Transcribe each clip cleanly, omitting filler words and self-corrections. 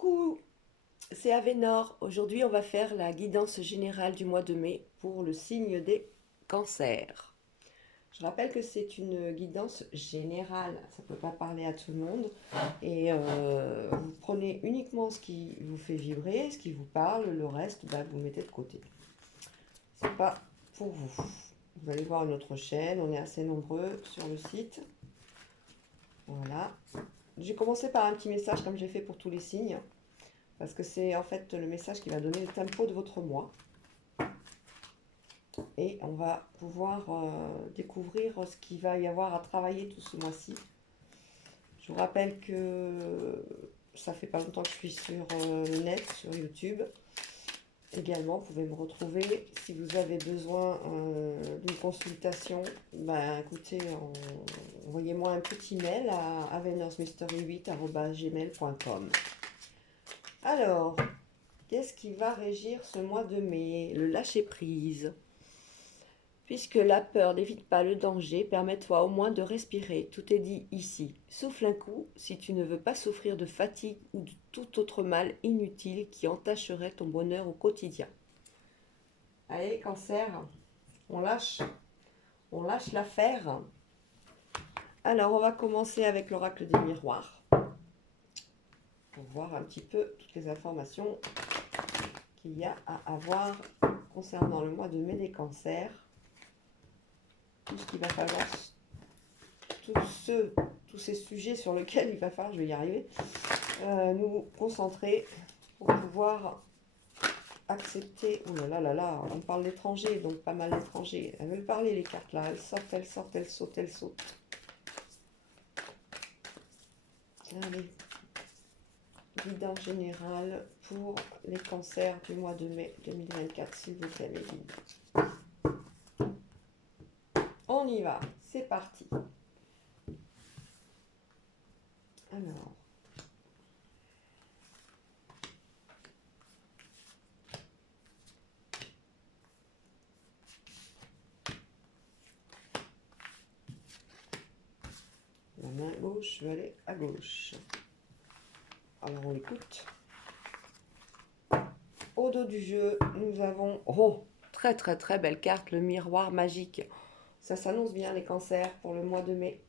Coucou, c'est Avénor. Aujourd'hui, on va faire la guidance générale du mois de mai pour le signe des cancers. Je rappelle que c'est une guidance générale, ça ne peut pas parler à tout le monde. Et vous prenez uniquement ce qui vous fait vibrer, ce qui vous parle, le reste, bah, vous le mettez de côté. C'est pas pour vous. Vous allez voir notre chaîne, on est assez nombreux sur le site. Voilà. J'ai commencé par un petit message comme j'ai fait pour tous les signes. Parce que c'est en fait le message qui va donner le tempo de votre mois. Et on va pouvoir découvrir ce qu'il va y avoir à travailler tout ce mois-ci. Je vous rappelle que ça fait pas longtemps que je suis sur le net, sur YouTube. Également, vous pouvez me retrouver si vous avez besoin d'une consultation. Ben, écoutez, envoyez-moi un petit mail à avenersmystery8@gmail.com. Alors, qu'est-ce qui va régir ce mois de mai? Le lâcher-prise. Puisque la peur n'évite pas le danger, permets-toi au moins de respirer. Tout est dit ici. Souffle un coup si tu ne veux pas souffrir de fatigue ou de tout autre mal inutile qui entacherait ton bonheur au quotidien. Allez, cancer, on lâche. On lâche l'affaire. Alors, on va commencer avec l'oracle des miroirs. Pour voir un petit peu toutes les informations qu'il y a à avoir concernant le mois de mai des cancers. Tout ce qu'il va falloir, tous ces sujets sur lesquels il va falloir, je vais y arriver, nous concentrer pour pouvoir accepter. Oh là là là, on parle d'étrangers, donc pas mal d'étrangers. Elles veulent parler les cartes là, elles sortent, elles sortent, elles sautent, elles sautent. Allez, guidance générale pour les cancers du mois de mai 2024, s'il vous plaît, mes guides. On y va, c'est parti. Alors, la main gauche va aller à gauche. Alors on l'écoute. Au dos du jeu, nous avons, oh, très très très belle carte, le miroir magique. Ça s'annonce bien les cancers pour le mois de mai.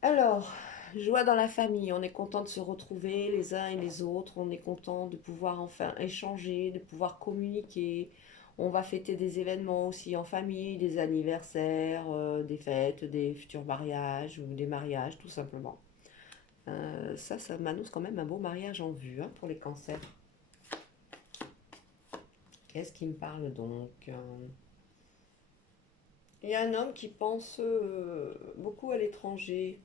Alors, joie dans la famille, on est content de se retrouver les uns et les autres, on est content de pouvoir enfin échanger, de pouvoir communiquer. On va fêter des événements aussi en famille, des anniversaires, des fêtes, des futurs mariages ou des mariages tout simplement. Ça m'annonce quand même un beau mariage en vue hein, pour les cancers. Qu'est-ce qui me parle donc? Il y a un homme qui pense beaucoup à l'étranger,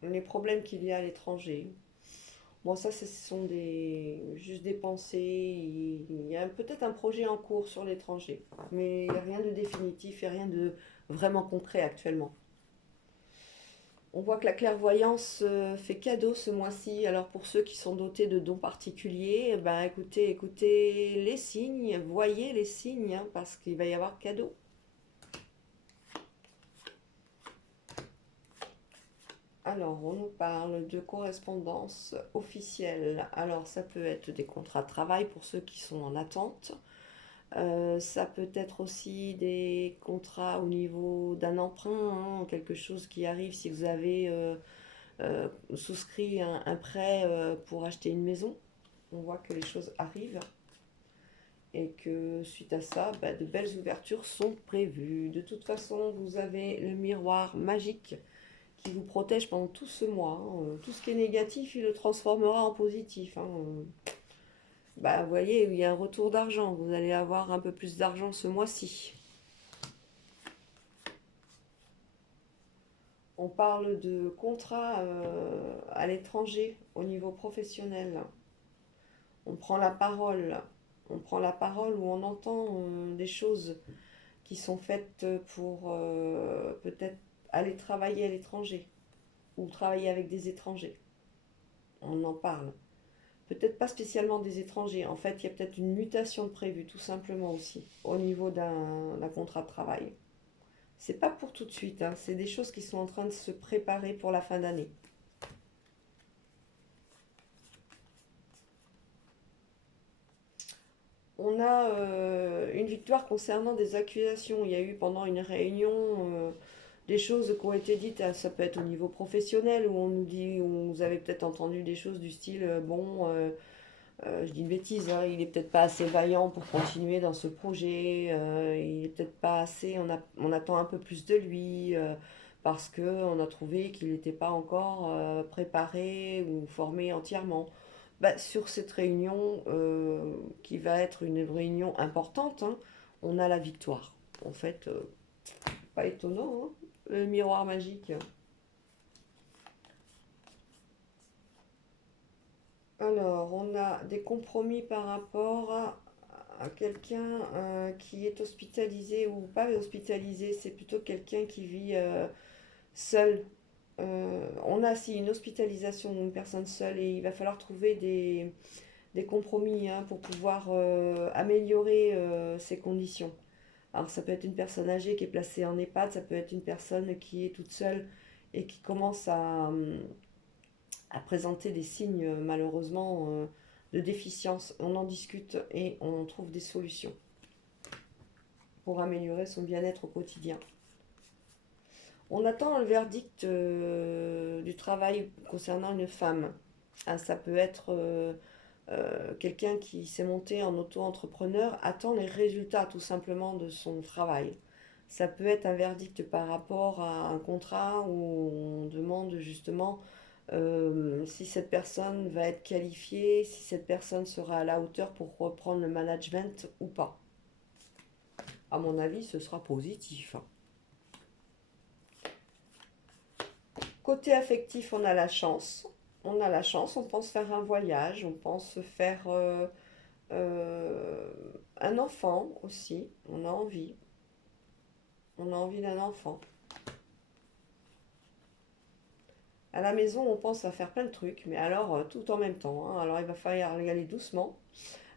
les problèmes qu'il y a à l'étranger. Bon, ça, ce sont juste des pensées. Il y a peut-être un projet en cours sur l'étranger, mais il n'y a rien de définitif et rien de vraiment concret actuellement. On voit que la clairvoyance fait cadeau ce mois-ci. Alors pour ceux qui sont dotés de dons particuliers, ben écoutez les signes, voyez les signes, hein, parce qu'il va y avoir cadeau. Alors, on nous parle de correspondance officielle. Alors, ça peut être des contrats de travail pour ceux qui sont en attente. Ça peut être aussi des contrats au niveau d'un emprunt, hein, quelque chose qui arrive si vous avez souscrit un prêt pour acheter une maison. On voit que les choses arrivent et que suite à ça, bah, de belles ouvertures sont prévues. De toute façon, vous avez le miroir magique qui vous protège pendant tout ce mois. Hein. Tout ce qui est négatif, il le transformera en positif. Hein. Bah, vous voyez, il y a un retour d'argent. Vous allez avoir un peu plus d'argent ce mois-ci. On parle de contrat à l'étranger au niveau professionnel. On prend la parole. On prend la parole où on entend des choses qui sont faites pour peut-être aller travailler à l'étranger ou travailler avec des étrangers. On en parle. Peut-être pas spécialement des étrangers. En fait, il y a peut-être une mutation de prévue, tout simplement aussi, au niveau d'un contrat de travail. C'est pas pour tout de suite, hein. C'est des choses qui sont en train de se préparer pour la fin d'année. On a une victoire concernant des accusations. Il y a eu pendant une réunion des choses qui ont été dites. Ça peut être au niveau professionnel où on nous dit, où vous avez peut-être entendu des choses du style, je dis une bêtise, hein, il est peut-être pas assez vaillant pour continuer dans ce projet, il est peut-être pas assez, on attend un peu plus de lui parce que on a trouvé qu'il n'était pas encore préparé ou formé entièrement. Bah, sur cette réunion, qui va être une réunion importante, hein, on a la victoire. En fait, pas étonnant, hein, le miroir magique. Alors, on a des compromis par rapport à quelqu'un qui est hospitalisé ou pas hospitalisé. C'est plutôt quelqu'un qui vit seul. On a si une hospitalisation d'une personne seule et il va falloir trouver des compromis hein, pour pouvoir améliorer ses conditions. Alors, ça peut être une personne âgée qui est placée en EHPAD, ça peut être une personne qui est toute seule et qui commence à présenter des signes malheureusement de déficience. On en discute et on trouve des solutions pour améliorer son bien-être au quotidien. On attend le verdict du travail concernant une femme. Ah, ça peut être quelqu'un qui s'est monté en auto-entrepreneur, attend les résultats tout simplement de son travail. Ça peut être un verdict par rapport à un contrat où on demande justement si cette personne va être qualifiée, si cette personne sera à la hauteur pour reprendre le management ou pas. À mon avis, ce sera positif. Côté affectif, on a la chance. On a la chance, on pense faire un voyage, on pense faire euh, un enfant aussi. On a envie. On a envie d'un enfant. À la maison, on pense à faire plein de trucs, mais alors tout en même temps, hein. Alors il va falloir y aller doucement.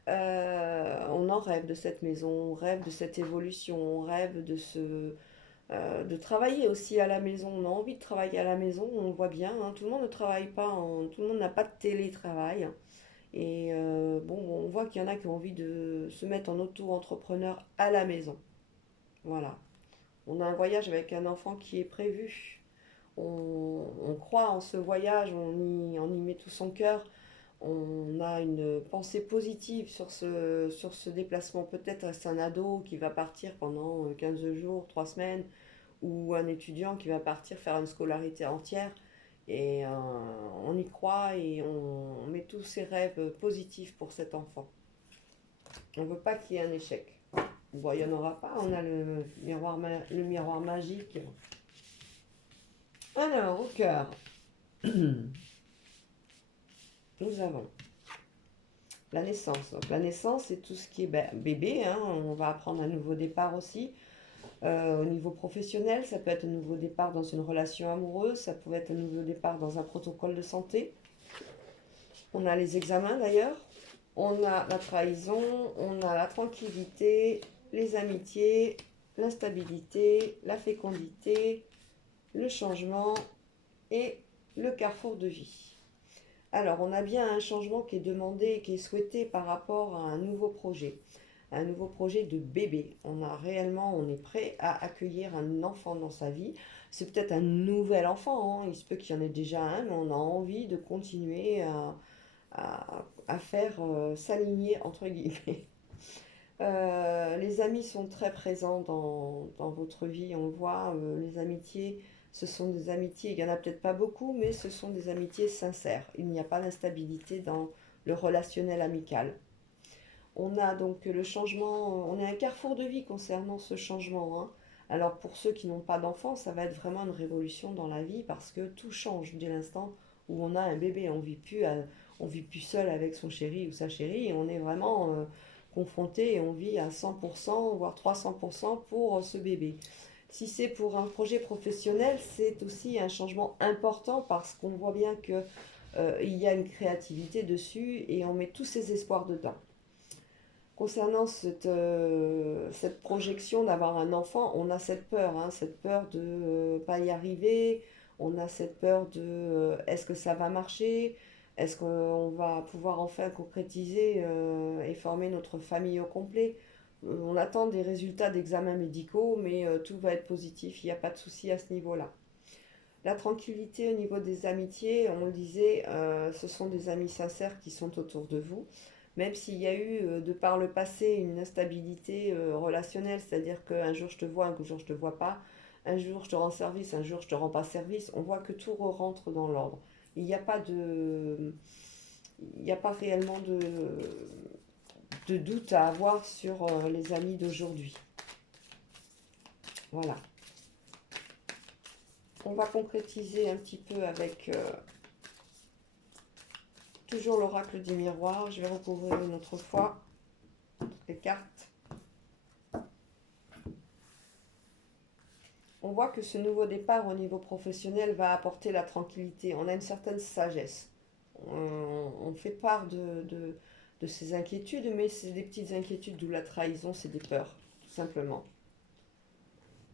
On en rêve de cette maison, on rêve de cette évolution, on rêve de travailler aussi à la maison. On a envie de travailler à la maison, on le voit bien, hein. Tout le monde ne travaille pas, tout le monde n'a pas de télétravail. Et bon, on voit qu'il y en a qui ont envie de se mettre en auto-entrepreneur à la maison. Voilà. On a un voyage avec un enfant qui est prévu. On croit en ce voyage, on y met tout son cœur. On a une pensée positive sur ce déplacement. Peut-être c'est un ado qui va partir pendant 15 jours, 3 semaines, ou un étudiant qui va partir faire une scolarité entière. Et on y croit et on met tous ses rêves positifs pour cet enfant. On ne veut pas qu'il y ait un échec. Bon, il n'y en aura pas, on a le miroir magique. Alors, au cœur, nous avons la naissance. Donc, la naissance, c'est tout ce qui est bébé, hein. On va apprendre un nouveau départ aussi. Au niveau professionnel, ça peut être un nouveau départ dans une relation amoureuse, ça peut être un nouveau départ dans un protocole de santé. On a les examens d'ailleurs, on a la trahison, on a la tranquillité, les amitiés, l'instabilité, la fécondité, le changement et le carrefour de vie. Alors, on a bien un changement qui est demandé, qui est souhaité par rapport à un nouveau projet de bébé. On est prêt à accueillir un enfant dans sa vie. C'est peut-être un nouvel enfant, hein. Il se peut qu'il y en ait déjà un, mais on a envie de continuer à faire s'aligner entre guillemets. Les amis sont très présents dans votre vie, on le voit, les amitiés, ce sont des amitiés, il n'y en a peut-être pas beaucoup, mais ce sont des amitiés sincères. Il n'y a pas d'instabilité dans le relationnel amical. On a donc le changement, on est à un carrefour de vie concernant ce changement, hein. Alors pour ceux qui n'ont pas d'enfants, ça va être vraiment une révolution dans la vie parce que tout change dès l'instant où on a un bébé. On vit plus seul avec son chéri ou sa chérie et on est vraiment confronté et on vit à 100% voire 300% pour ce bébé. Si c'est pour un projet professionnel, c'est aussi un changement important parce qu'on voit bien que il y a une créativité dessus et on met tous ses espoirs dedans. Concernant cette projection d'avoir un enfant, on a cette peur, hein, cette peur de ne pas y arriver, on a cette peur de est-ce que ça va marcher, Est-ce qu'on va pouvoir enfin concrétiser et former notre famille au complet? On attend des résultats d'examens médicaux, mais tout va être positif, il n'y a pas de souci à ce niveau-là. La tranquillité au niveau des amitiés, on le disait, ce sont des amis sincères qui sont autour de vous. Même s'il y a eu, de par le passé, une instabilité relationnelle, c'est-à-dire qu'un jour je te vois, un jour je te vois pas, un jour je te rends service, un jour je te rends pas service, on voit que tout rentre dans l'ordre. Il n'y a pas de, il n'y a pas réellement de doute à avoir sur les amis d'aujourd'hui. Voilà. On va concrétiser un petit peu avec toujours l'oracle du miroir. Je vais recouvrir une autre fois les cartes. On voit que ce nouveau départ au niveau professionnel va apporter la tranquillité. On a une certaine sagesse. On fait part de ces inquiétudes, mais c'est des petites inquiétudes, d'où la trahison, c'est des peurs, tout simplement.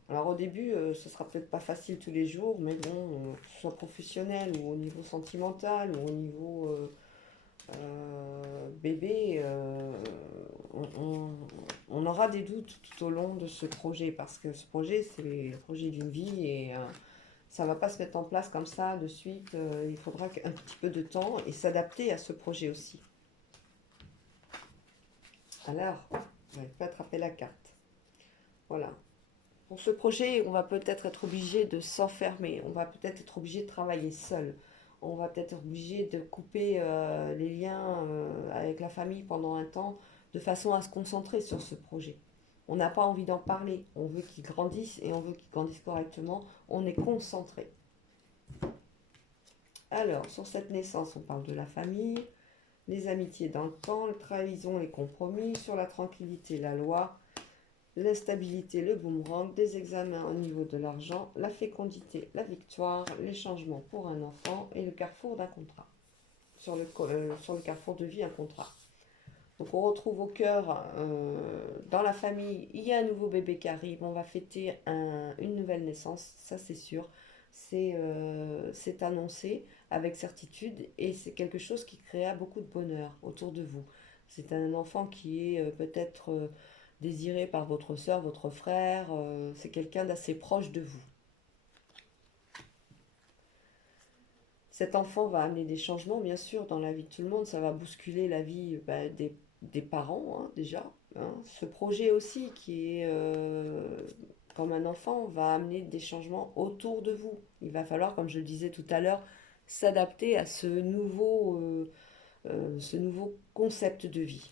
Alors au début, ce sera peut-être pas facile tous les jours, mais bon, que ce soit professionnel ou au niveau sentimental ou au niveau bébé, on aura des doutes tout au long de ce projet parce que ce projet, c'est le projet d'une vie et ça ne va pas se mettre en place comme ça de suite. Il faudra un petit peu de temps et s'adapter à ce projet aussi. Alors, je vais pas attraper la carte. Voilà. Pour ce projet, on va peut-être être obligé de s'enfermer. On va peut-être être obligé de travailler seul. On va peut-être être obligé de couper les liens avec la famille pendant un temps de façon à se concentrer sur ce projet. On n'a pas envie d'en parler. On veut qu'il grandisse et on veut qu'il grandisse correctement. On est concentré. Alors, sur cette naissance, on parle de la famille, les amitiés dans le temps, la trahison, les compromis, sur la tranquillité, la loi, l'instabilité, le boomerang, des examens au niveau de l'argent, la fécondité, la victoire, les changements pour un enfant et le carrefour d'un contrat. Sur le carrefour de vie, un contrat. Donc on retrouve au cœur, dans la famille, il y a un nouveau bébé qui arrive, on va fêter une nouvelle naissance, ça c'est sûr. C'est annoncé avec certitude et c'est quelque chose qui créa beaucoup de bonheur autour de vous. C'est un enfant qui est peut-être désiré par votre soeur, votre frère, c'est quelqu'un d'assez proche de vous. Cet enfant va amener des changements, bien sûr, dans la vie de tout le monde. Ça va bousculer la vie des parents, hein, déjà. Hein. Ce projet aussi, qui est comme un enfant, va amener des changements autour de vous. Il va falloir, comme je le disais tout à l'heure, s'adapter à ce nouveau concept de vie.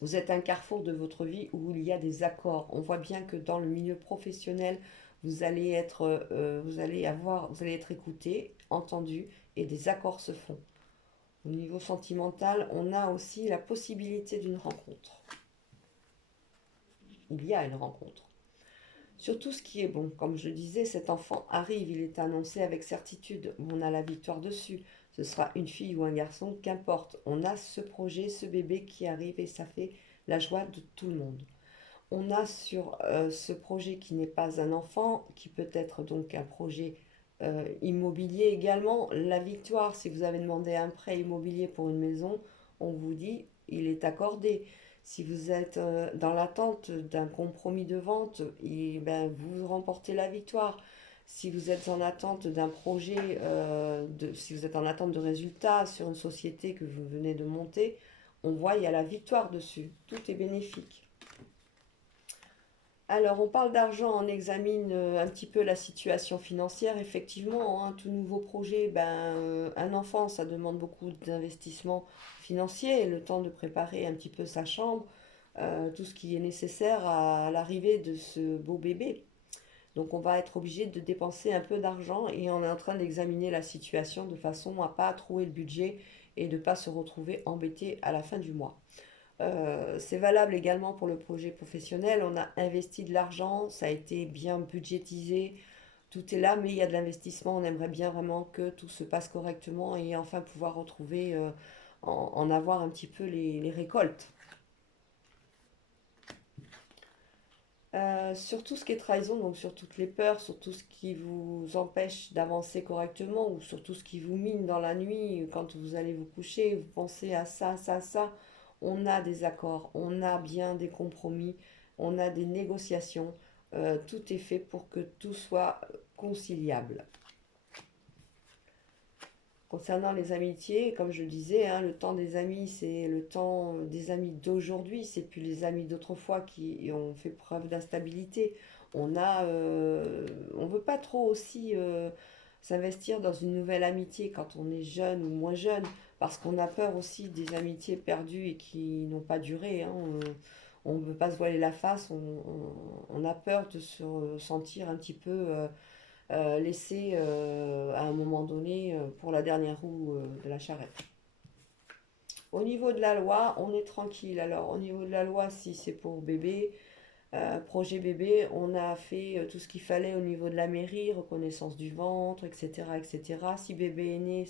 Vous êtes un carrefour de votre vie où il y a des accords. On voit bien que dans le milieu professionnel, vous allez être écouté, entendu, et des accords se font. Au niveau sentimental, on a aussi la possibilité d'une rencontre. Il y a une rencontre. Sur tout ce qui est bon, comme je le disais, cet enfant arrive, il est annoncé avec certitude. On a la victoire dessus. Ce sera une fille ou un garçon, qu'importe. On a ce projet, ce bébé qui arrive et ça fait la joie de tout le monde. On a sur ce projet qui n'est pas un enfant, qui peut être donc un projet immobilier également, la victoire. Si vous avez demandé un prêt immobilier pour une maison, on vous dit il est accordé. Si vous êtes dans l'attente d'un compromis de vente, ben, vous remportez la victoire. Si vous êtes en attente d'un projet, si vous êtes en attente de résultats sur une société que vous venez de monter, on voit il y a la victoire dessus. Tout est bénéfique. Alors, on parle d'argent, on examine un petit peu la situation financière. Effectivement, hein, tout nouveau projet, ben, un enfant, ça demande beaucoup d'investissement financier, le temps de préparer un petit peu sa chambre, tout ce qui est nécessaire à l'arrivée de ce beau bébé. Donc, on va être obligé de dépenser un peu d'argent et on est en train d'examiner la situation de façon à ne pas trouver le budget et de ne pas se retrouver embêté à la fin du mois. C'est valable également pour le projet professionnel. On a investi de l'argent, ça a été bien budgétisé, tout est là, mais il y a de l'investissement. On aimerait bien vraiment que tout se passe correctement et enfin pouvoir retrouver, en avoir un petit peu les récoltes. Sur tout ce qui est trahison, donc sur toutes les peurs, sur tout ce qui vous empêche d'avancer correctement ou sur tout ce qui vous mine dans la nuit, quand vous allez vous coucher, vous pensez à ça, ça, ça, on a des accords, on a bien des compromis, on a des négociations, tout est fait pour que tout soit conciliable. Concernant les amitiés, comme je le disais, hein, le temps des amis, c'est le temps des amis d'aujourd'hui, c'est plus les amis d'autrefois qui ont fait preuve d'instabilité. On veut pas trop aussi s'investir dans une nouvelle amitié quand on est jeune ou moins jeune, parce qu'on a peur aussi des amitiés perdues et qui n'ont pas duré, hein. On ne veut pas se voiler la face, on a peur de se sentir un petit peu laissé à un moment donné pour la dernière roue de la charrette. Au niveau de la loi, on est tranquille. Alors, au niveau de la loi, si c'est pour bébé, projet bébé, on a fait tout ce qu'il fallait au niveau de la mairie, reconnaissance du ventre, etc., etc. Si bébé est né,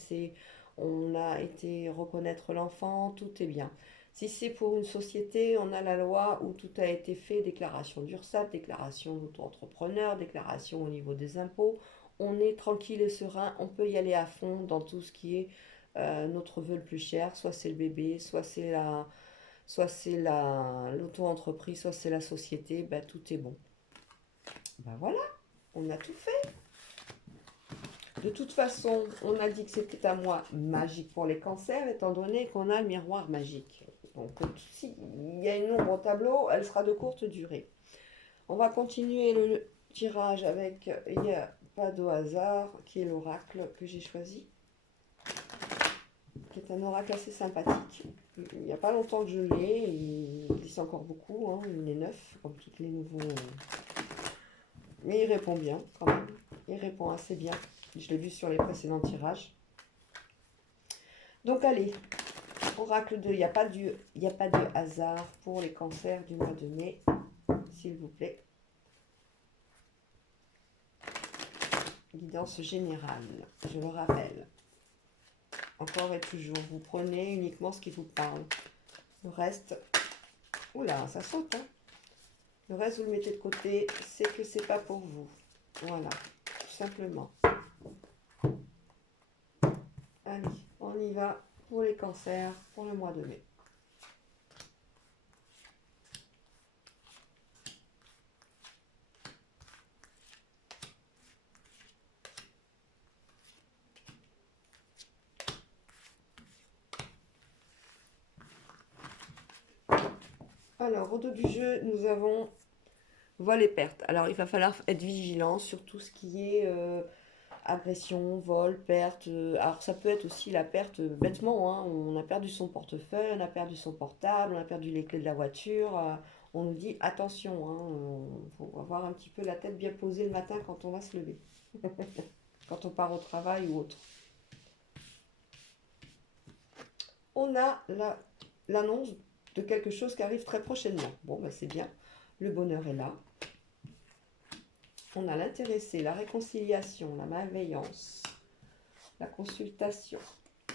on a été reconnaître l'enfant, tout est bien. Si c'est pour une société, on a la loi où tout a été fait, déclaration d'URSSAF, déclaration d'auto-entrepreneur, déclaration au niveau des impôts. On est tranquille et serein, on peut y aller à fond dans tout ce qui est notre vœu le plus cher, soit c'est le bébé, soit c'est l'auto-entreprise, soit c'est la société, ben, tout est bon. Ben voilà, on a tout fait. De toute façon, on a dit que c'était un mois magique pour les cancers, étant donné qu'on a le miroir magique. Donc, s'il y a une ombre au tableau, elle sera de courte durée. On va continuer le tirage avec il n'y a pas de hasard, qui est l'oracle que j'ai choisi, qui est un oracle assez sympathique. Il n'y a pas longtemps que je l'ai, il glisse encore beaucoup, hein, il est neuf, comme tous les nouveaux. Mais il répond bien quand même, il répond assez bien. Je l'ai vu sur les précédents tirages. Donc allez, oracle de, il n'y a pas de hasard pour les cancers du mois de mai, s'il vous plaît. Guidance générale, je le rappelle. Encore et toujours, vous prenez uniquement ce qui vous parle. Le reste, oula, ça saute, hein. Le reste, vous le mettez de côté, c'est que c'est pas pour vous. Voilà, tout simplement. Allez, on y va pour les cancers pour le mois de mai. Alors, au dos du jeu, nous avons vol et perte. Alors, il va falloir être vigilant sur tout ce qui est agression, vol, perte. Alors, ça peut être aussi la perte bêtement, hein. On a perdu son portefeuille, on a perdu son portable, on a perdu les clés de la voiture. On nous dit attention, hein, faut avoir un petit peu la tête bien posée le matin quand on va se lever, quand on part au travail ou autre. On a l'annonce de quelque chose qui arrive très prochainement. Bon, ben c'est bien. Le bonheur est là. On a l'intéressé, la réconciliation, la malveillance, la consultation,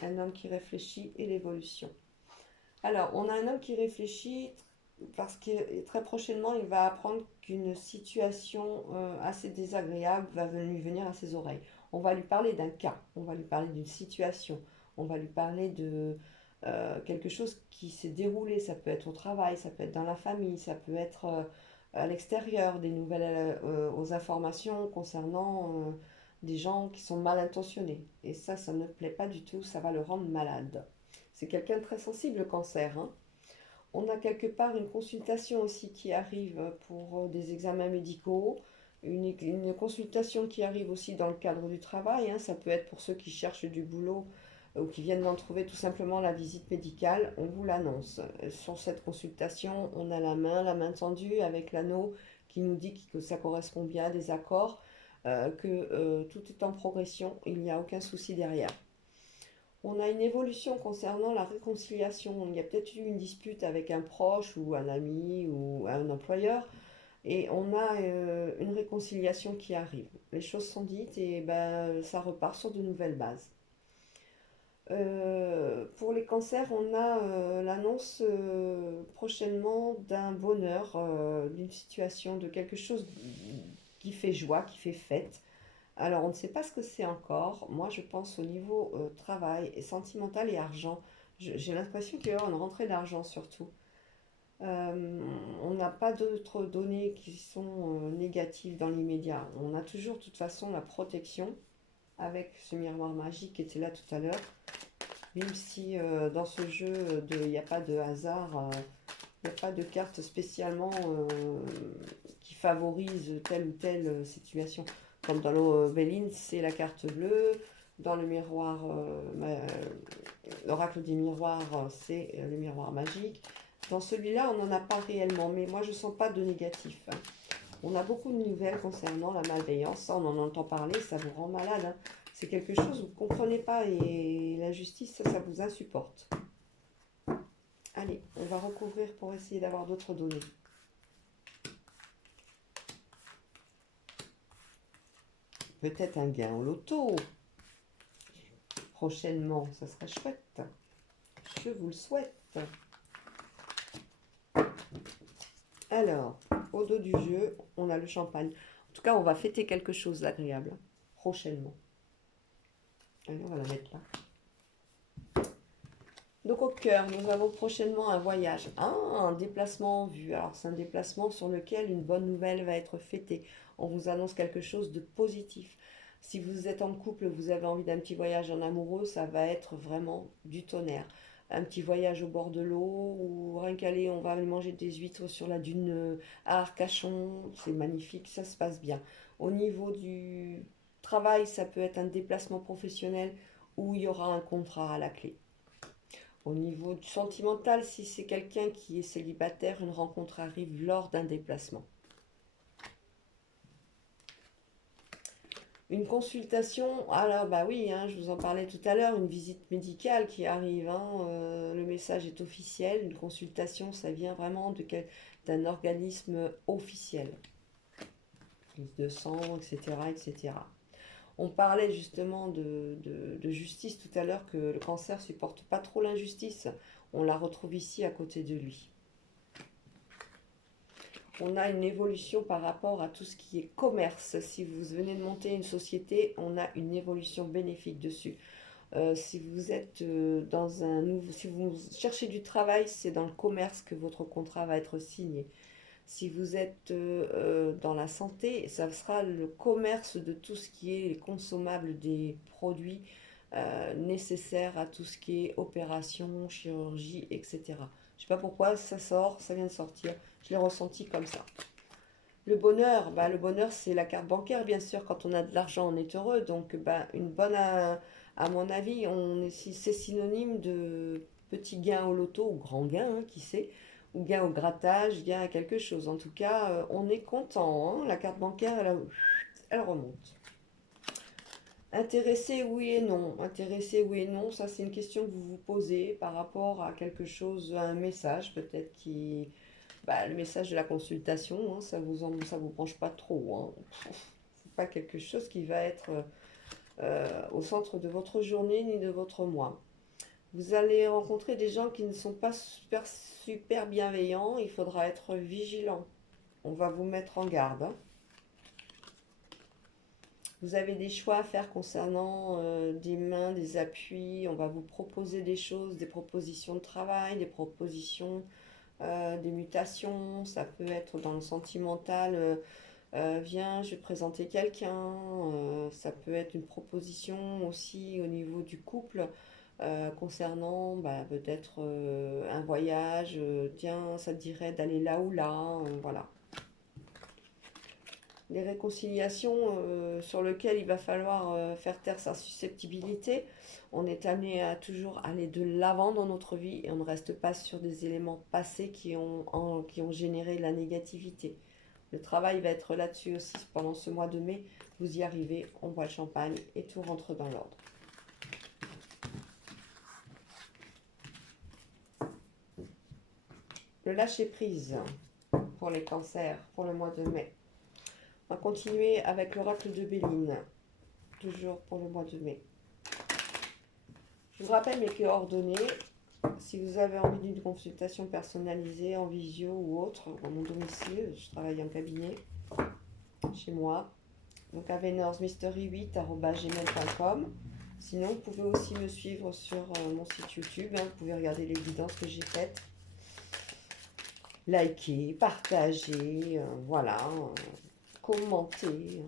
un homme qui réfléchit et l'évolution. Alors, on a un homme qui réfléchit parce que très prochainement, il va apprendre qu'une situation assez désagréable va lui venir à ses oreilles. On va lui parler d'un cas, on va lui parler d'une situation, on va lui parler de quelque chose qui s'est déroulé. Ça peut être au travail, ça peut être dans la famille, ça peut être à l'extérieur, des nouvelles aux informations concernant des gens qui sont mal intentionnés. Et ça ne plaît pas du tout, ça va le rendre malade. C'est quelqu'un de très sensible, le cancer, hein. On a quelque part une consultation aussi qui arrive pour des examens médicaux, une consultation qui arrive aussi dans le cadre du travail, hein. Ça peut être pour ceux qui cherchent du boulot ou qui viennent d'en trouver tout simplement la visite médicale, on vous l'annonce. Sur cette consultation, on a la main tendue avec l'anneau qui nous dit que ça correspond bien à des accords, que tout est en progression, il n'y a aucun souci derrière. On a une évolution concernant la réconciliation. Il y a peut-être eu une dispute avec un proche ou un ami ou un employeur et on a une réconciliation qui arrive. Les choses sont dites et ben, ça repart sur de nouvelles bases. Pour les cancers, on a l'annonce prochainement d'un bonheur, d'une situation, de quelque chose qui fait joie, qui fait fête. Alors, on ne sait pas ce que c'est encore. Moi, je pense au niveau travail et sentimental et argent. J'ai l'impression qu'il va y avoir une rentrée d'argent surtout. On n'a pas d'autres données qui sont négatives dans l'immédiat. On a toujours, de toute façon, la protection avec ce miroir magique qui était là tout à l'heure. Même si dans ce jeu, il n'y a pas de hasard, il n'y a pas de carte spécialement qui favorise telle ou telle situation. Comme dans l'Ovéline, c'est la carte bleue. Dans le miroir, l'oracle des miroirs, c'est le miroir magique. Dans celui-là, on n'en a pas réellement, mais moi je ne sens pas de négatif, hein. On a beaucoup de nouvelles concernant la malveillance, ça on en entend parler, ça vous rend malade, hein. C'est quelque chose que vous ne comprenez pas et la justice, ça vous insupporte. Allez, on va recouvrir pour essayer d'avoir d'autres données. Peut-être un gain au loto. Prochainement, ça serait chouette. Je vous le souhaite. Alors, au dos du jeu, on a le champagne. En tout cas, on va fêter quelque chose d'agréable prochainement. Allez, on va la mettre là. Donc au cœur, nous avons prochainement un voyage. Ah, un déplacement en vue. Alors c'est un déplacement sur lequel une bonne nouvelle va être fêtée. On vous annonce quelque chose de positif. Si vous êtes en couple, vous avez envie d'un petit voyage en amoureux, ça va être vraiment du tonnerre. Un petit voyage au bord de l'eau, ou rien qu'aller, on va aller manger des huîtres sur la dune à Arcachon. C'est magnifique, ça se passe bien. Au niveau du travail, ça peut être un déplacement professionnel où il y aura un contrat à la clé. Au niveau du sentimental, si c'est quelqu'un qui est célibataire, une rencontre arrive lors d'un déplacement. Une consultation, alors bah oui, hein, je vous en parlais tout à l'heure, une visite médicale qui arrive, hein, le message est officiel, une consultation, ça vient vraiment d'un organisme officiel. Prise de sang, etc., etc. On parlait justement de justice tout à l'heure, que le cancer supporte pas trop l'injustice. On la retrouve ici à côté de lui. On a une évolution par rapport à tout ce qui est commerce. Si vous venez de monter une société, on a une évolution bénéfique dessus. Si vous êtes dans un nouveau, si vous cherchez du travail, c'est dans le commerce que votre contrat va être signé. Si vous êtes dans la santé, ça sera le commerce de tout ce qui est les consommables des produits nécessaires à tout ce qui est opération, chirurgie, etc. Je ne sais pas pourquoi ça sort, ça vient de sortir. Je l'ai ressenti comme ça. Le bonheur, bah, le bonheur c'est la carte bancaire bien sûr. Quand on a de l'argent, on est heureux. Donc bah, une bonne, à mon avis, c'est synonyme de petit gain au loto ou grand gain, hein, qui sait, ou gain au grattage, gain à quelque chose. En tout cas, on est content, hein. La carte bancaire, elle remonte. Intéressé, oui et non. Intéressé, oui et non, ça c'est une question que vous vous posez par rapport à quelque chose, à un message peut-être qui... Bah, le message de la consultation, hein, ça vous branche pas trop, hein. C'est pas quelque chose qui va être au centre de votre journée ni de votre mois. Vous allez rencontrer des gens qui ne sont pas super, super bienveillants, il faudra être vigilant. On va vous mettre en garde, hein. Vous avez des choix à faire concernant des mains, des appuis. On va vous proposer des choses, des propositions de travail, des propositions, des mutations. Ça peut être dans le sentimental. Viens, je vais présenter quelqu'un. Ça peut être une proposition aussi au niveau du couple concernant bah, peut-être un voyage. Tiens, ça te dirait d'aller là ou là. Voilà. Des réconciliations sur lesquelles il va falloir faire taire sa susceptibilité. On est amené à toujours aller de l'avant dans notre vie et on ne reste pas sur des éléments passés qui ont généré la négativité. Le travail va être là-dessus aussi pendant ce mois de mai. Vous y arrivez, on boit le champagne et tout rentre dans l'ordre. Le lâcher-prise pour les cancers pour le mois de mai. On va continuer avec l'oracle de Béline, toujours pour le mois de mai. Je vous rappelle mes coordonnées. Si vous avez envie d'une consultation personnalisée en visio ou autre, dans mon domicile, je travaille en cabinet chez moi. Donc à venersmystery8@gmail.com. Sinon, vous pouvez aussi me suivre sur mon site YouTube. Hein, vous pouvez regarder les guidances que j'ai faites. Liker, partager, voilà, commenter.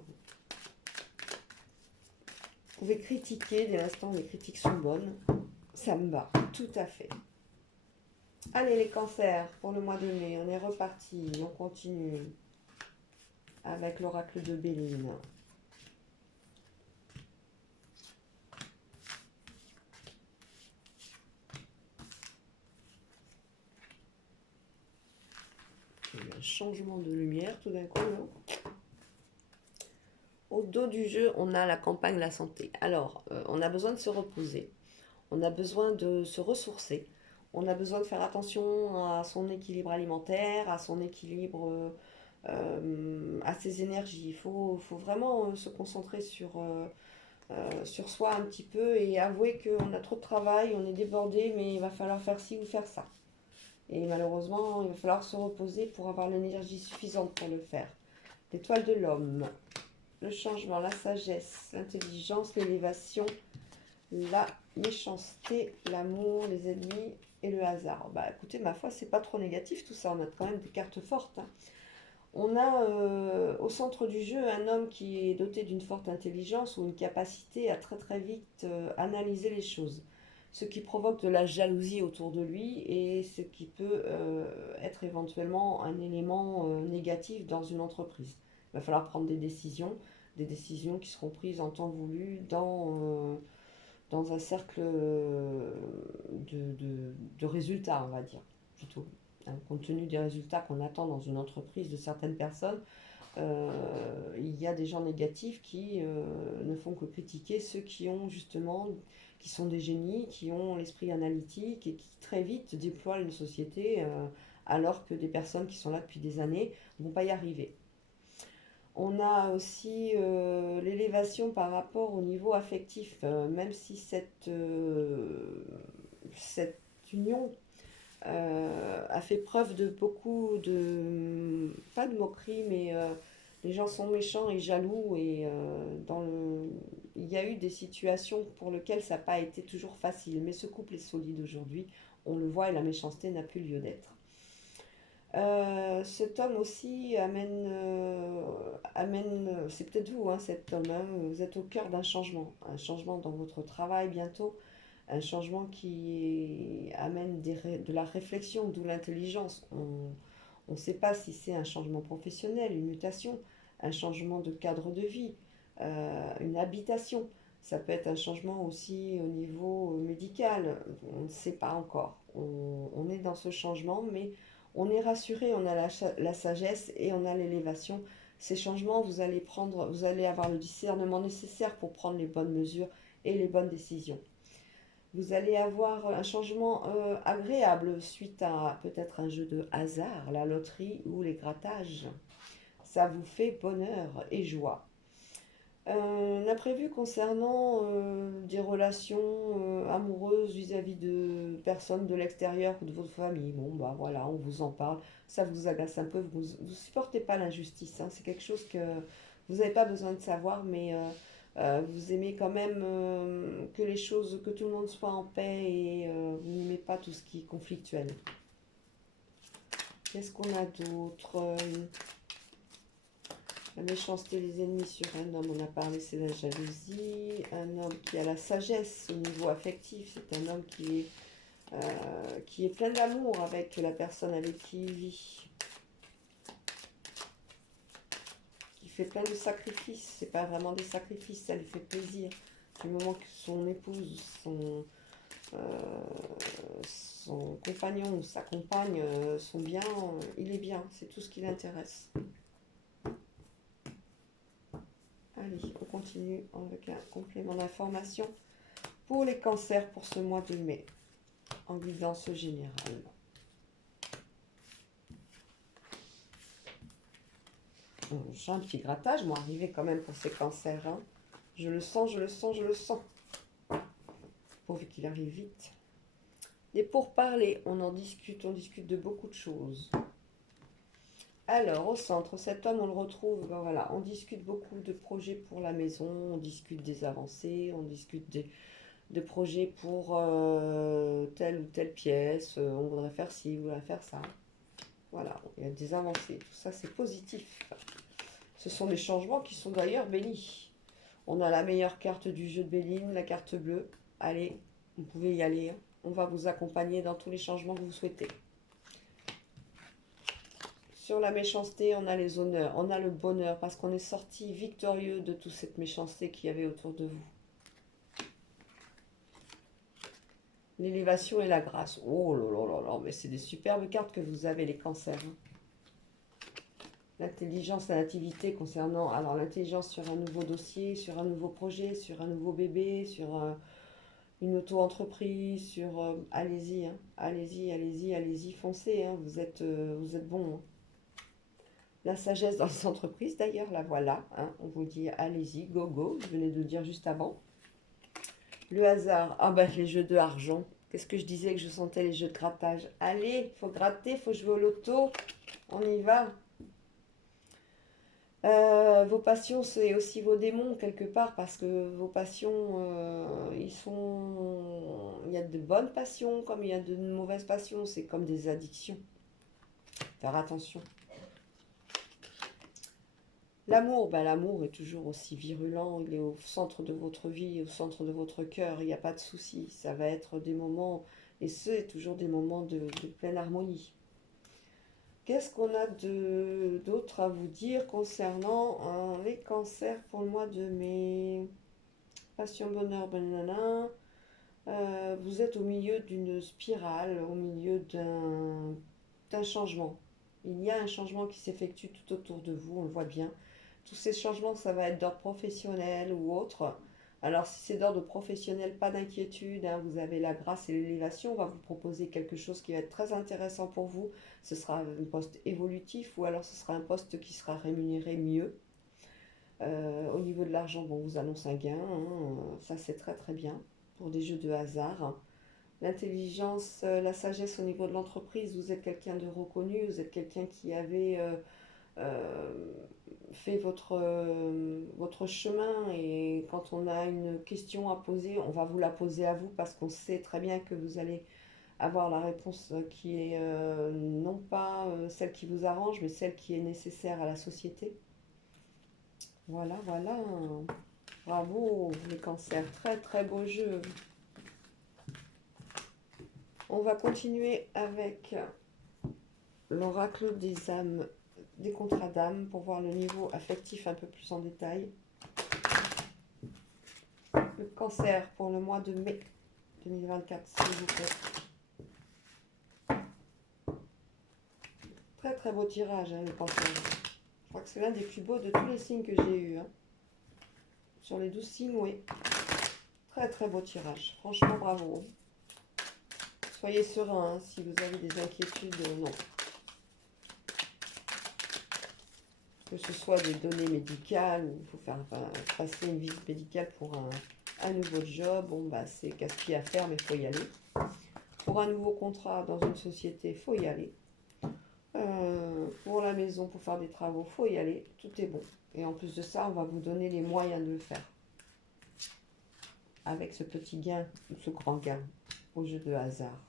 Vous pouvez critiquer dès l'instant où les critiques sont bonnes. Ça me va, tout à fait. Allez les cancers, pour le mois de mai, on est reparti, on continue avec l'oracle de Béline. Il y a un changement de lumière tout d'un coup. Là. Au dos du jeu, on a la campagne, la santé. Alors, on a besoin de se reposer, on a besoin de se ressourcer, on a besoin de faire attention à son équilibre alimentaire, à son équilibre, à ses énergies. Il faut vraiment se concentrer sur soi un petit peu et avouer qu'on a trop de travail, on est débordé, mais il va falloir faire ci ou faire ça. Et malheureusement, il va falloir se reposer pour avoir l'énergie suffisante pour le faire. L'étoile de l'homme, le changement, la sagesse, l'intelligence, l'élévation, la méchanceté, l'amour, les ennemis et le hasard. Bah écoutez, ma foi, c'est pas trop négatif tout ça, on a quand même des cartes fortes. Hein. On a au centre du jeu un homme qui est doté d'une forte intelligence ou une capacité à très très vite analyser les choses, ce qui provoque de la jalousie autour de lui et ce qui peut être éventuellement un élément négatif dans une entreprise. Il va falloir prendre des décisions qui seront prises en temps voulu dans un cercle de résultats, on va dire, plutôt. Hein, compte tenu des résultats qu'on attend dans une entreprise de certaines personnes, il y a des gens négatifs qui ne font que critiquer ceux qui ont justement, qui sont des génies, qui ont l'esprit analytique et qui très vite déploient une société alors que des personnes qui sont là depuis des années ne vont pas y arriver. On a aussi l'élévation par rapport au niveau affectif, même si cette union a fait preuve de beaucoup de, pas de moquerie, mais les gens sont méchants et jaloux et il y a eu des situations pour lesquelles ça n'a pas été toujours facile, mais ce couple est solide aujourd'hui, on le voit et la méchanceté n'a plus lieu d'être. Cet homme aussi c'est peut-être vous, hein, cet homme, hein, vous êtes au cœur d'un changement dans votre travail bientôt, un changement qui amène de la réflexion, d'où l'intelligence. On ne sait pas si c'est un changement professionnel, une mutation, un changement de cadre de vie, une habitation. Ça peut être un changement aussi au niveau médical, on ne sait pas encore. On est dans ce changement, mais on est rassuré, on a la sagesse et on a l'élévation. Ces changements, vous allez avoir le discernement nécessaire pour prendre les bonnes mesures et les bonnes décisions. Vous allez avoir un changement agréable suite à peut-être un jeu de hasard, la loterie ou les grattages. Ça vous fait bonheur et joie. Un imprévu concernant des relations amoureuses vis-à-vis de personnes de l'extérieur ou de votre famille. Bon, bah voilà, on vous en parle. Ça vous agace un peu, vous ne supportez pas l'injustice. Hein. C'est quelque chose que vous n'avez pas besoin de savoir, mais vous aimez quand même que les choses, que tout le monde soit en paix et vous n'aimez pas tout ce qui est conflictuel. Qu'est-ce qu'on a d'autre La méchanceté des ennemis sur un homme, on a parlé, c'est la jalousie. Un homme qui a la sagesse au niveau affectif, c'est un homme qui est plein d'amour avec la personne avec qui il vit. Qui fait plein de sacrifices, c'est pas vraiment des sacrifices, ça lui fait plaisir. Du moment que son épouse, son compagnon ou sa compagne sont bien, il est bien, c'est tout ce qui l'intéresse. Allez, on continue avec un complément d'information pour les cancers pour ce mois de mai, en guidance générale. J'ai un petit grattage, moi, arrivé quand même pour ces cancers. Hein. Je le sens, je le sens, je le sens. pourvu qu'il arrive vite. Des pourparlers, on en discute, on discute de beaucoup de choses. Alors, au centre, cet homme, on le retrouve, ben voilà, on discute beaucoup de projets pour la maison, on discute des avancées, on discute de projets pour telle ou telle pièce, on voudrait faire ci, on voudrait faire ça. Voilà, il y a des avancées, tout ça c'est positif. Ce sont des changements qui sont d'ailleurs bénis. On a la meilleure carte du jeu de Béline, la carte bleue. Allez, vous pouvez y aller, hein. On va vous accompagner dans tous les changements que vous souhaitez. Sur la méchanceté, on a les honneurs, on a le bonheur, parce qu'on est sorti victorieux de toute cette méchanceté qu'il y avait autour de vous. L'élévation et la grâce. Oh là là là là, mais c'est des superbes cartes que vous avez, les cancers, hein. L'intelligence, la nativité concernant, alors l'intelligence sur un nouveau dossier, sur un nouveau projet, sur un nouveau bébé, sur une auto-entreprise, sur... allez-y, hein, allez-y, allez-y, allez-y, foncez, hein, vous êtes bon, hein. La sagesse dans les entreprises, d'ailleurs, la voilà, hein, on vous dit allez-y, go, go, je venais de le dire juste avant. Le hasard, ah ben les jeux de argent, qu'est-ce que je disais que je sentais les jeux de grattage. Allez, faut gratter, faut jouer au loto, on y va. Vos passions, c'est aussi vos démons quelque part, parce que vos passions, il y a de bonnes passions comme il y a de mauvaises passions, c'est comme des addictions. Faire attention. L'amour, ben l'amour est toujours aussi virulent, il est au centre de votre vie, au centre de votre cœur, il n'y a pas de souci. Ça va être des moments, et c'est toujours des moments de pleine harmonie. Qu'est-ce qu'on a d'autre à vous dire concernant les cancers pour le mois de mai? Passion, bonheur, banana. Vous êtes au milieu d'une spirale, au milieu d'un changement. Il y a un changement qui s'effectue tout autour de vous, on le voit bien. Tous ces changements, ça va être d'ordre professionnel ou autre. Alors, si c'est d'ordre professionnel, pas d'inquiétude, hein, vous avez la grâce et l'élévation. On va vous proposer quelque chose qui va être très intéressant pour vous. Ce sera un poste évolutif ou alors ce sera un poste qui sera rémunéré mieux. Au niveau de l'argent, bon, on vous annonce un gain, hein, ça c'est très très bien pour des jeux de hasard. L'intelligence, la sagesse au niveau de l'entreprise, vous êtes quelqu'un de reconnu, vous êtes quelqu'un qui avait euh, fait votre chemin, et quand on a une question à poser, on va vous la poser à vous parce qu'on sait très bien que vous allez avoir la réponse qui est non pas celle qui vous arrange, mais celle qui est nécessaire à la société. Voilà, voilà. Bravo les cancers, très très beau jeu. On va continuer avec l'oracle des âmes, des contrats d'âme, pour voir le niveau affectif un peu plus en détail. Le cancer pour le mois de mai 2024, s'il vous plaît. Très très beau tirage, hein, le cancer. Je crois que c'est l'un des plus beaux de tous les signes que j'ai eu, hein. Sur les 12 signes, oui. Très très beau tirage. Franchement, bravo. Soyez serein, hein, si vous avez des inquiétudes, non. Que ce soit des données médicales, ou il faut faire passer une visite médicale pour un nouveau job, bon bah c'est casse-pied à faire, mais il faut y aller. Pour un nouveau contrat dans une société, il faut y aller. Pour la maison, pour faire des travaux, il faut y aller. Tout est bon. Et en plus de ça, on va vous donner les moyens de le faire. Avec ce petit gain, ou ce grand gain, au jeu de hasard.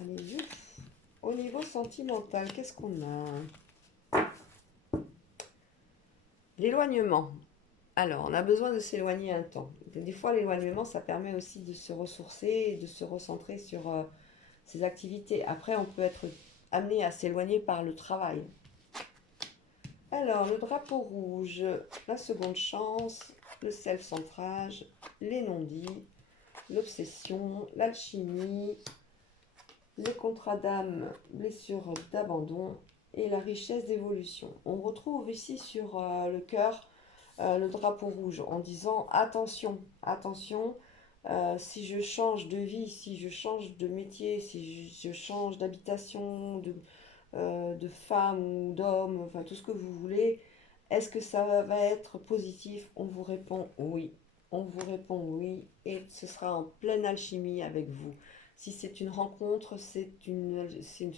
Allez, juste. Au niveau sentimental, qu'est-ce qu'on a? L'éloignement. Alors, on a besoin de s'éloigner un temps. Des fois, l'éloignement, ça permet aussi de se ressourcer et de se recentrer sur ses activités. Après, on peut être amené à s'éloigner par le travail. Alors, le drapeau rouge, la seconde chance, le self-centrage, les non-dits, l'obsession, l'alchimie, les contrats d'âme, blessures d'abandon et la richesse d'évolution. On retrouve ici sur le cœur le drapeau rouge en disant attention, attention, si je change de vie, si je change de métier, si je change d'habitation, de femme ou d'homme, enfin tout ce que vous voulez, est-ce que ça va être positif? On vous répond oui. On vous répond oui et ce sera en pleine alchimie avec vous. Si c'est une rencontre, c'est une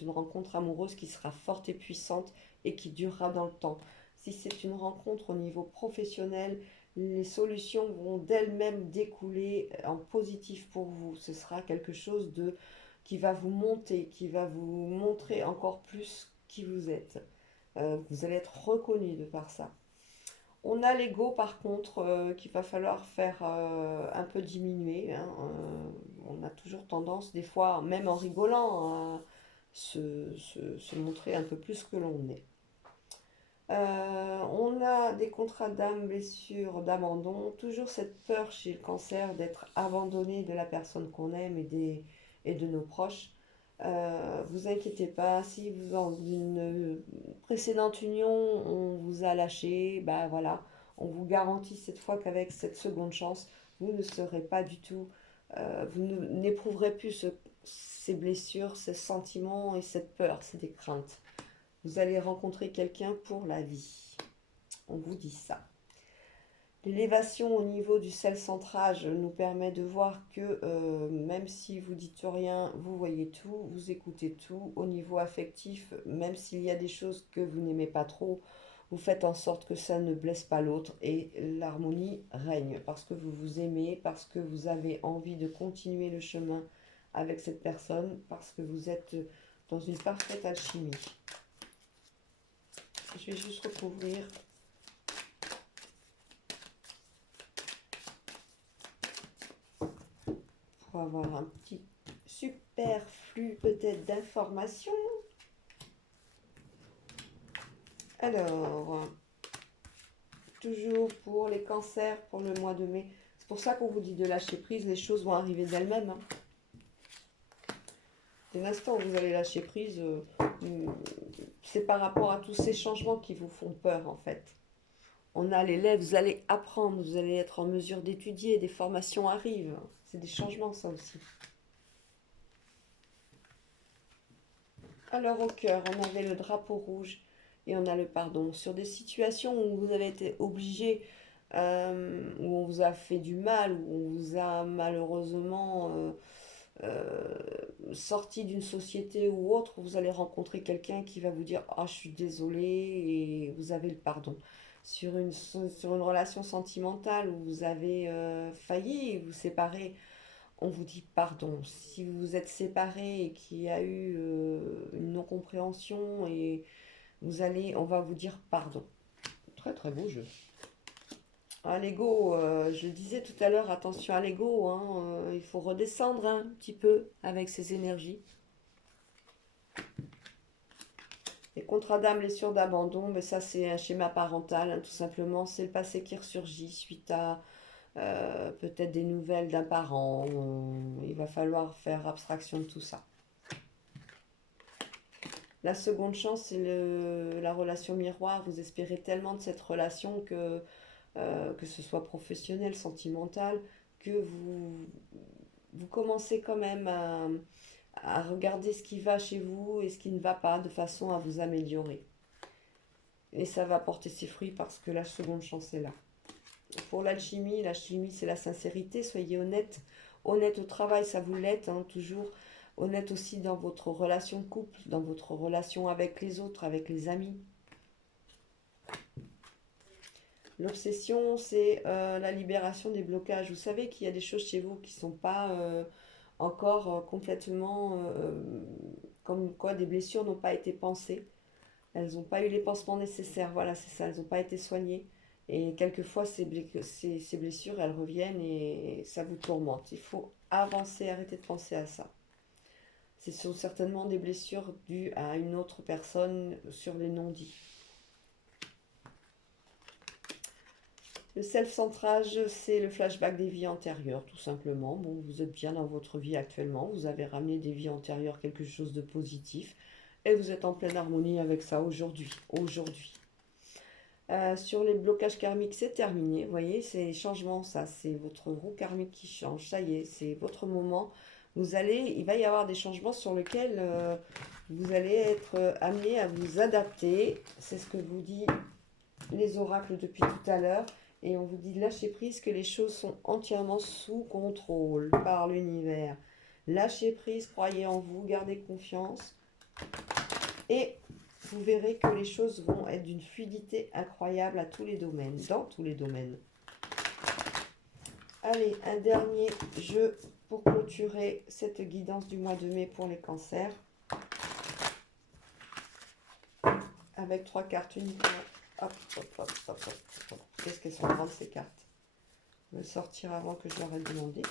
rencontre amoureuse qui sera forte et puissante et qui durera dans le temps. Si c'est une rencontre au niveau professionnel, les solutions vont d'elles-mêmes découler en positif pour vous. Ce sera quelque chose de qui va vous monter, qui va vous montrer encore plus qui vous êtes. Vous allez être reconnu de par ça. On a l'ego par contre qu'il va falloir faire un peu diminuer, hein. On a toujours tendance, des fois, même en rigolant, à se montrer un peu plus que l'on est. On a des contrats d'âme, blessures, d'abandon, toujours cette peur chez le cancer d'être abandonné de la personne qu'on aime et de nos proches. Vous inquiétez pas, si vous dans une précédente union, on vous a lâché, bah voilà, on vous garantit cette fois qu'avec cette seconde chance, vous ne serez pas du tout, n'éprouverez plus ces blessures, ces sentiments et cette peur, c'est des craintes. Vous allez rencontrer quelqu'un pour la vie. On vous dit ça. L'élévation au niveau du self-centrage nous permet de voir que même si vous dites rien, vous voyez tout, vous écoutez tout. Au niveau affectif, même s'il y a des choses que vous n'aimez pas trop, vous faites en sorte que ça ne blesse pas l'autre et l'harmonie règne parce que vous vous aimez, parce que vous avez envie de continuer le chemin avec cette personne, parce que vous êtes dans une parfaite alchimie. Je vais juste recouvrir. Pour avoir un petit superflu peut-être d'informations. Alors, toujours pour les cancers, pour le mois de mai. C'est pour ça qu'on vous dit de lâcher prise, les choses vont arriver d'elles-mêmes, hein. Dès l'instant où vous allez lâcher prise, c'est par rapport à tous ces changements qui vous font peur en fait. On a l'élève, vous allez apprendre, vous allez être en mesure d'étudier, des formations arrivent. C'est des changements ça aussi. Alors au cœur, on avait le drapeau rouge et on a le pardon. Sur des situations où vous avez été obligé, où on vous a fait du mal, où on vous a malheureusement sorti d'une société ou autre, vous allez rencontrer quelqu'un qui va vous dire ah je suis désolé et vous avez le pardon. Sur une relation sentimentale où vous avez failli vous séparer, on vous dit pardon. Si vous vous êtes séparés et qu'il y a eu une non-compréhension et on va vous dire pardon. Très très beau jeu. Ah, l'ego, je le disais tout à l'heure, attention à l'ego, hein, il faut redescendre un petit peu avec ses énergies. Les contrats d'âme, blessures d'abandon, mais ça c'est un schéma parental, hein, tout simplement, c'est le passé qui ressurgit suite à peut-être des nouvelles d'un parent. Il va falloir faire abstraction de tout ça. La seconde chance, c'est la relation miroir. Vous espérez tellement de cette relation que ce soit professionnel, sentimental, que vous commencez quand même à regarder ce qui va chez vous et ce qui ne va pas, de façon à vous améliorer. Et ça va porter ses fruits parce que la seconde chance est là. Pour l'alchimie c'est la sincérité, soyez honnête. Honnête au travail, ça vous l'est, hein, toujours. Honnête aussi dans votre relation de couple, dans votre relation avec les autres, avec les amis. L'obsession, c'est la libération des blocages. Vous savez qu'il y a des choses chez vous qui ne sont pas encore complètement comme quoi des blessures n'ont pas été pensées. Elles n'ont pas eu les pansements nécessaires. Voilà, c'est ça. Elles n'ont pas été soignées. Et quelquefois, ces blessures, elles reviennent et ça vous tourmente. Il faut avancer, arrêter de penser à ça. Ce sont certainement des blessures dues à une autre personne sur les non-dits. Le self-centrage, c'est le flashback des vies antérieures, tout simplement. Bon, vous êtes bien dans votre vie actuellement, vous avez ramené des vies antérieures quelque chose de positif, et vous êtes en pleine harmonie avec ça aujourd'hui. Sur les blocages karmiques, c'est terminé. Vous voyez, c'est les changements, ça, c'est votre roue karmique qui change. Ça y est, c'est votre moment. Il va y avoir des changements sur lesquels vous allez être amené à vous adapter. C'est ce que vous dit les oracles depuis tout à l'heure. Et on vous dit lâcher prise, que les choses sont entièrement sous contrôle par l'univers. Lâchez prise, croyez en vous, gardez confiance. Et vous verrez que les choses vont être d'une fluidité incroyable à tous les domaines, dans tous les domaines. Allez, un dernier jeu pour clôturer cette guidance du mois de mai pour les cancers. Avec 3 cartes uniquement. Hop, hop, hop, hop, hop, hop. Qu'est-ce qu'elles sont grandes ces cartes? Je vais sortir avant que je leur ai demandé.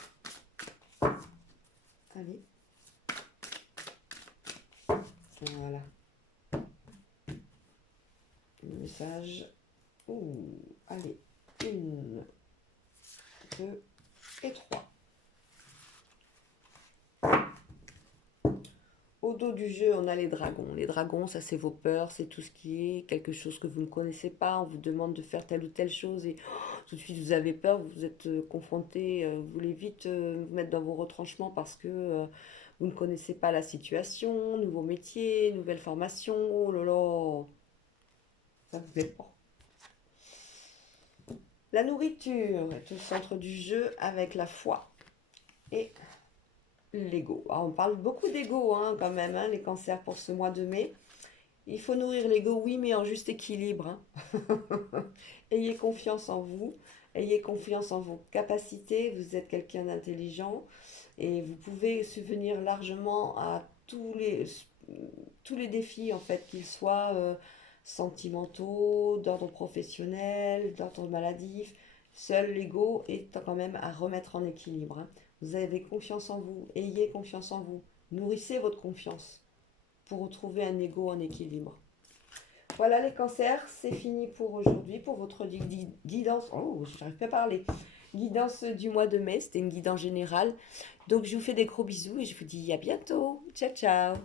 Allez. Voilà. Le message. Ouh, allez. 1, 2 et 3. Au dos du jeu, on a les dragons. Les dragons, ça c'est vos peurs, c'est tout ce qui est quelque chose que vous ne connaissez pas. On vous demande de faire telle ou telle chose et tout de suite vous avez peur, vous êtes confronté, vous voulez vite vous mettre dans vos retranchements parce que vous ne connaissez pas la situation, nouveau métier, nouvelle formation. Oh là là, ça vous plaît pas. La nourriture est au centre du jeu avec la foi et l'ego. On parle beaucoup d'ego quand même, les cancers pour ce mois de mai. Il faut nourrir l'ego, oui, mais en juste équilibre. Ayez confiance en vous, ayez confiance en vos capacités. Vous êtes quelqu'un d'intelligent et vous pouvez subvenir largement à tous les défis, en fait, qu'ils soient sentimentaux, d'ordre professionnel, d'ordre maladif. Seul l'ego est quand même à remettre en équilibre. Vous avez confiance en vous, ayez confiance en vous, nourrissez votre confiance pour retrouver un ego en équilibre. Voilà les cancers, c'est fini pour aujourd'hui, pour votre guidance. Oh, j'arrive pas à parler. Guidance du mois de mai, c'était une guidance générale. Donc je vous fais des gros bisous et je vous dis à bientôt. Ciao, ciao.